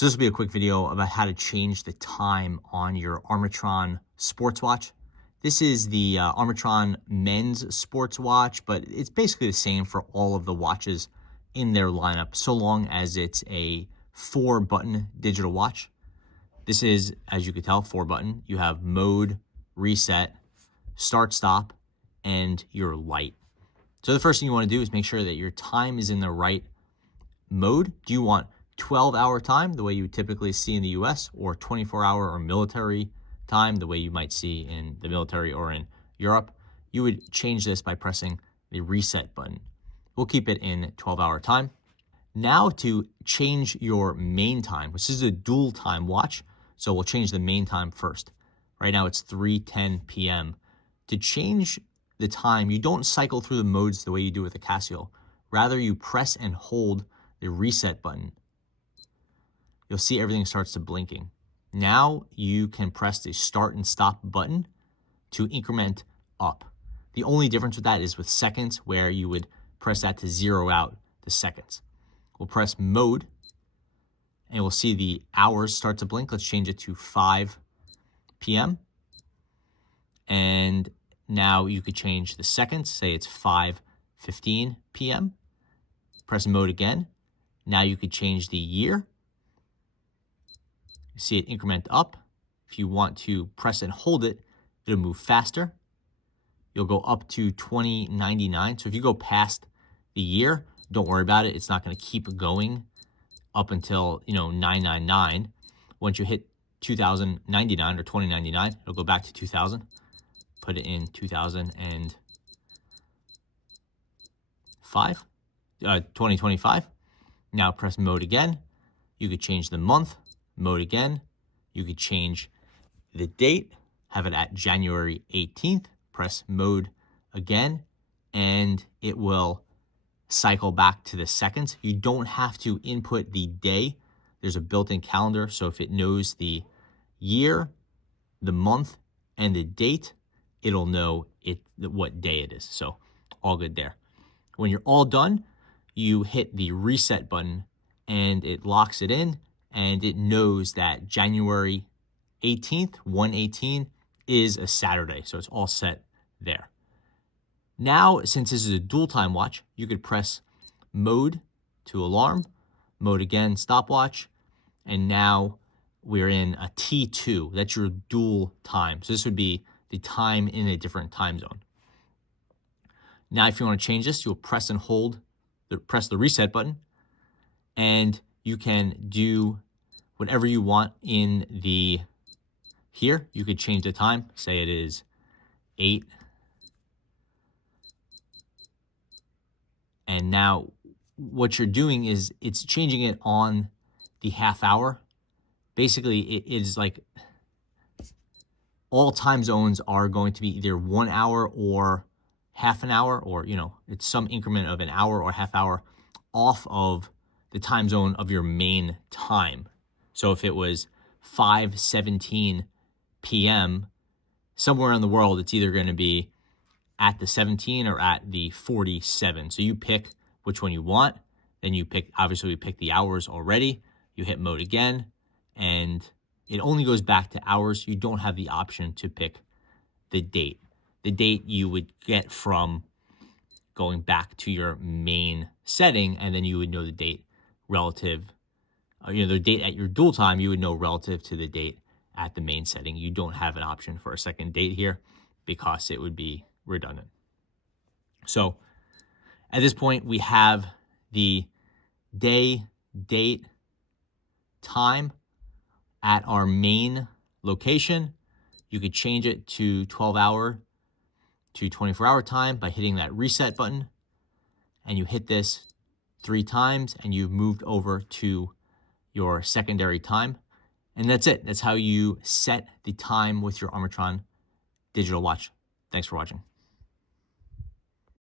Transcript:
So this will be a quick video about how to change the time on your Armitron sports watch. This is the Armitron men's sports watch, but it's basically the same for all of the watches in their lineup, so long as it's a 4-button digital watch. This is, as you can tell, 4-button. You have mode, reset, start, stop, and your light. So the first thing you want to do is make sure that your time is in the right mode. Do you want 12-hour time, the way you would typically see in the US, or 24-hour or military time, the way you might see in the military or in Europe? You would change this by pressing the reset button. We'll keep it in 12-hour time. Now to change your main time, which is a dual time watch, so we'll change the main time first. Right now it's 3:10 p.m. To change the time, you don't cycle through the modes the way you do with the Casio. Rather, you press and hold the reset button. You'll see everything starts to blinking. Now you can press the start and stop button to increment up. The only difference with that is with seconds, where you would press that to zero out the seconds. We'll press mode and we'll see the hours start to blink. Let's change it to 5 p.m. And now you could change the seconds, say it's 5:15 p.m. Press mode again. Now you could change the year. See it increment up. If you want to press and hold it, it'll move faster. You'll go up to 2099. So if you go past the year, don't worry about it. It's not going to keep going up until 999. Once you hit 2099 or 2099, it'll go back to 2000. Put it in 2025. Now press mode again. You could change the month. Mode again. You could change the date, have it at January 18th, press mode again, and it will cycle back to the seconds. You don't have to input the day. There's a built-in calendar, so if it knows the year, the month, and the date, it'll know what day it is. So all good there. When you're all done, you hit the reset button and it locks it in, and it knows that January 18th, 1/18, is a Saturday. So it's all set there. Now, since this is a dual time watch, you could press mode to alarm, mode again, stopwatch, and now we're in a T2. That's your dual time. So this would be the time in a different time zone. Now, if you want to change this, you'll press and hold, press the reset button, and you can do whatever you want in the here. You could change the time. Say it is 8. And now what you're doing is it's changing it on the half hour. Basically, it is like all time zones are going to be either 1 hour or half an hour, or, it's some increment of an hour or half hour off of the time zone of your main time. So if it was 5:17 p.m., somewhere in the world, it's either going to be at the 17 or at the 47. So you pick which one you want. Then you pick, obviously we picked the hours already. You hit mode again, and it only goes back to hours. You don't have the option to pick the date. The date you would get from going back to your main setting, and then you would know the date relative, the date at your dual time, you would know relative to the date at the main setting. You don't have an option for a second date here because it would be redundant. So at this point, we have the day, date, time at our main location. You could change it to 12-hour to 24-hour time by hitting that reset button, and you hit this 3 times and you've moved over to your secondary time. And that's it. That's how you set the time with your Armitron digital watch. Thanks for watching.